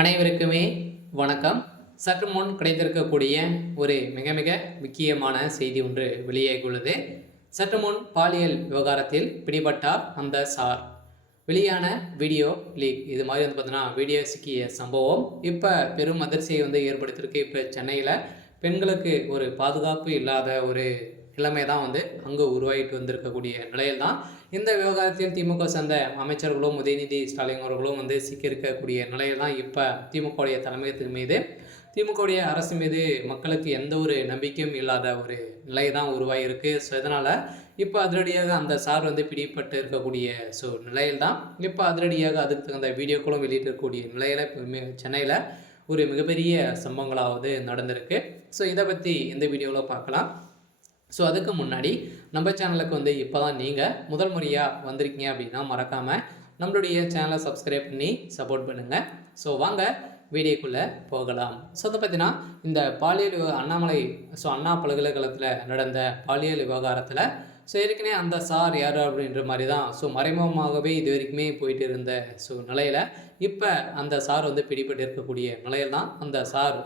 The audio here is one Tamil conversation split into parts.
அனைவருக்குமே வணக்கம். சற்று முன் கிடைத்திருக்கக்கூடிய ஒரு மிக மிக முக்கியமான செய்தி ஒன்று வெளியாகியுள்ளது. சற்று முன் பாலியல் விவகாரத்தில் பிடிபட்டார் அந்த சார். வெளியான வீடியோ லீக். இது மாதிரி பார்த்தீங்கன்னா வீடியோ சிக்கிய சம்பவம் இப்போ பெரும் அதிர்ச்சியை ஏற்படுத்தியிருக்கு. இப்போ சென்னையில் பெண்களுக்கு ஒரு பாதுகாப்பு இல்லாத ஒரு நிலைமை தான் அங்கே உருவாகிட்டு வந்திருக்கக்கூடிய நிலையில் தான் இந்த விவகாரத்தில் திமுக சேர்ந்த அமைச்சர்களும் உதயநிதி ஸ்டாலின் அவர்களும் சிக்கியிருக்கக்கூடிய நிலையில் தான் இப்போ திமுகவுடைய தலைமையத்தின் மீது திமுகவுடைய அரசு மீது மக்களுக்கு எந்த ஒரு நம்பிக்கையும் இல்லாத ஒரு நிலை தான் உருவாகியிருக்கு. ஸோ இதனால் இப்போ அதிரடியாக அந்த சார் பிடிபட்டு இருக்கக்கூடிய நிலையில் தான் இப்போ அதிரடியாக அதுக்கு தகுந்த வீடியோக்களும் வெளியிட்டிருக்கக்கூடிய நிலையில் இப்போ சென்னையில் ஒரு மிகப்பெரிய சம்பவங்களாவது நடந்திருக்கு. ஸோ இதை பற்றி இந்த வீடியோவில் பார்க்கலாம். ஸோ அதுக்கு முன்னாடி நம்ம சேனலுக்கு இப்போ தான் நீங்கள் முதல் முறையாக வந்திருக்கீங்க அப்படின்னா மறக்காமல் நம்மளுடைய சேனலை சப்ஸ்கிரைப் பண்ணி சப்போர்ட் பண்ணுங்கள். ஸோ வாங்க வீடியோக்குள்ளே போகலாம். ஸோ பார்த்தீங்கன்னா இந்த பாலியல் அண்ணாமலை அண்ணா பல்கலைக்கழகத்தில் நடந்த பாலியல் விவகாரத்தில் ஏற்கனவே அந்த சார் யார் அப்படின்ற மாதிரி தான் மறைமுகமாகவே இது வரைக்குமே போயிட்டு இருந்த நிலையில் இப்போ அந்த சார் பிடிபட்டு இருக்கக்கூடிய நிலையில் தான் அந்த சார்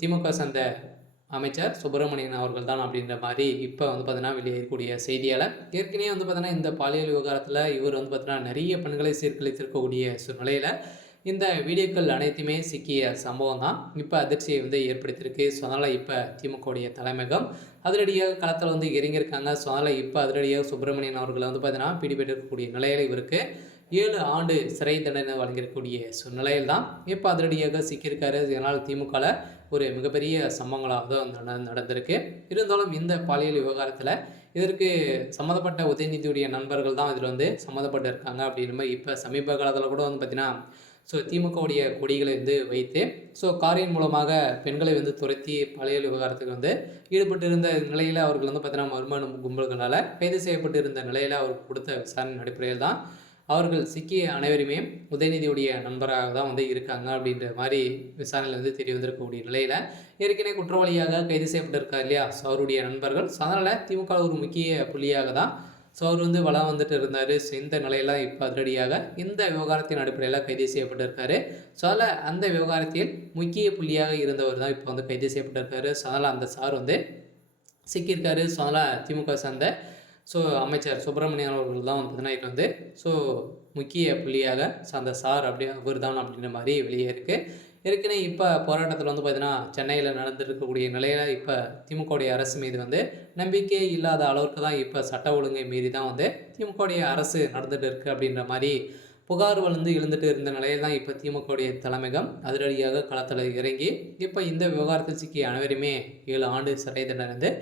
திமுக சேர்ந்த அமைச்சர் சுப்பிரமணியன் அவர்கள் தான் அப்படின்ற மாதிரி இப்போ பார்த்தீங்கன்னா வெளியேறக்கூடிய செய்தியால் ஏற்கனவே பார்த்தீங்கன்னா இந்த பாலியல் விவகாரத்தில் இவர் பார்த்தீங்கன்னா நிறைய பெண்களை சீர்குலைத்திருக்கக்கூடிய நிலையில் இந்த வீடியோக்கள் அனைத்துமே சிக்கிய சம்பவம் தான் இப்போ அதிர்ச்சியை ஏற்படுத்தியிருக்கு. ஸோ அதனால் இப்போ திமுகவுடைய தலைமையகம் அதிரடியாக களத்தில் இறங்கியிருக்காங்க. ஸோ அதனால் இப்போ அதிரடியாக சுப்பிரமணியன் அவர்களை பார்த்தீங்கன்னா பிடிபட்டிருக்கக்கூடிய நிலையில் இவருக்கு 7 ஆண்டு சிறை தண்டனை வழங்கியிருக்கக்கூடிய நிலையில் தான் இப்போ அதிரடியாக சிக்கியிருக்காரு. இதனால் திமுகவில் ஒரு மிகப்பெரிய சம்பவங்களாக நடந்திருக்கு. இருந்தாலும் இந்த பாலியல் விவகாரத்தில் இதற்கு சம்மந்தப்பட்ட உதயநிதியுடைய நண்பர்கள் தான் இதில் சம்மந்தப்பட்டு இருக்காங்க அப்படின்ற மாதிரி இப்போ சமீப காலத்தில் கூட பார்த்தீங்கன்னா திமுகவுடைய கொடிகளை வைத்து காரின் மூலமாக பெண்களை துரத்தி பாலியல் விவகாரத்துக்கு ஈடுபட்டிருந்த நிலையில் அவர்கள் பார்த்தீங்கன்னா மர்ம கும்பல்களால் கைது செய்யப்பட்டு இருந்த நிலையில் அவருக்கு கொடுத்த விசாரணை அடிப்படையில் தான் அவர்கள் சிக்கிய அனைவருமே உதயநிதியுடைய நண்பராக தான் இருக்காங்க அப்படின்ற மாதிரி விசாரணையில் தெரிய வந்திருக்கக்கூடிய நிலையில் ஏற்கனவே குற்றவாளியாக கைது செய்யப்பட்டிருக்கார் இல்லையா. அவருடைய நண்பர்கள். அதனால் திமுக ஒரு முக்கிய புள்ளியாக தான் அவர் வளம் இருந்தார். இந்த நிலையில் இப்போ அதிரடியாக இந்த விவகாரத்தின் அடிப்படையில் கைது செய்யப்பட்டிருக்காரு. அதில் அந்த விவகாரத்தில் முக்கிய புள்ளியாக இருந்தவர் தான் இப்போ கைது செய்யப்பட்டிருக்காரு. அதனால் அந்த சார் சிக்கியிருக்காரு. அதனால் திமுக சார்ந்த அமைச்சர் சுப்பிரமணியன் அவர்கள் தான் பார்த்தீங்கன்னா முக்கிய புள்ளியாக அந்த சார் அவர் தான் அப்படின்ற மாதிரி வெளியே இருக்குது. ஏற்கனவே இப்போ போராட்டத்தில் பார்த்தீங்கன்னா சென்னையில் நடந்துருக்கக்கூடிய நிலையில் இப்போ திமுகவுடைய அரசு மீது நம்பிக்கை இல்லாத அளவுக்கு தான் இப்போ சட்ட ஒழுங்கை மீறி தான் திமுகவுடைய அரசு நடந்துகிட்டு இருக்குது அப்படின்ற மாதிரி புகார் எழுந்துட்டு இருந்த நிலையில் தான் இப்போ திமுகவுடைய தலைமையகம் அதிரடியாக களத்தில் இறங்கி இப்போ இந்த விவகாரத்தில் சிக்கிய அனைவருமே 7 ஆண்டு சிறை தண்டனை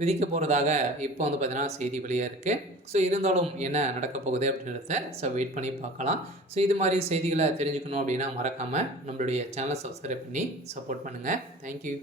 விதிக்க போகிறதாக இப்போ பார்த்தீங்கன்னா செய்தி வெளியாக இருக்குது. இருந்தாலும் என்ன நடக்க போகுது அப்படின்றத வெயிட் பண்ணி பார்க்கலாம். இது மாதிரி செய்திகளை தெரிஞ்சுக்கணும் அப்படின்னா மறக்காமல் நம்மளுடைய சேனலை சப்ஸ்கிரைப் பண்ணி சப்போர்ட் பண்ணுங்கள். தேங்க்யூ.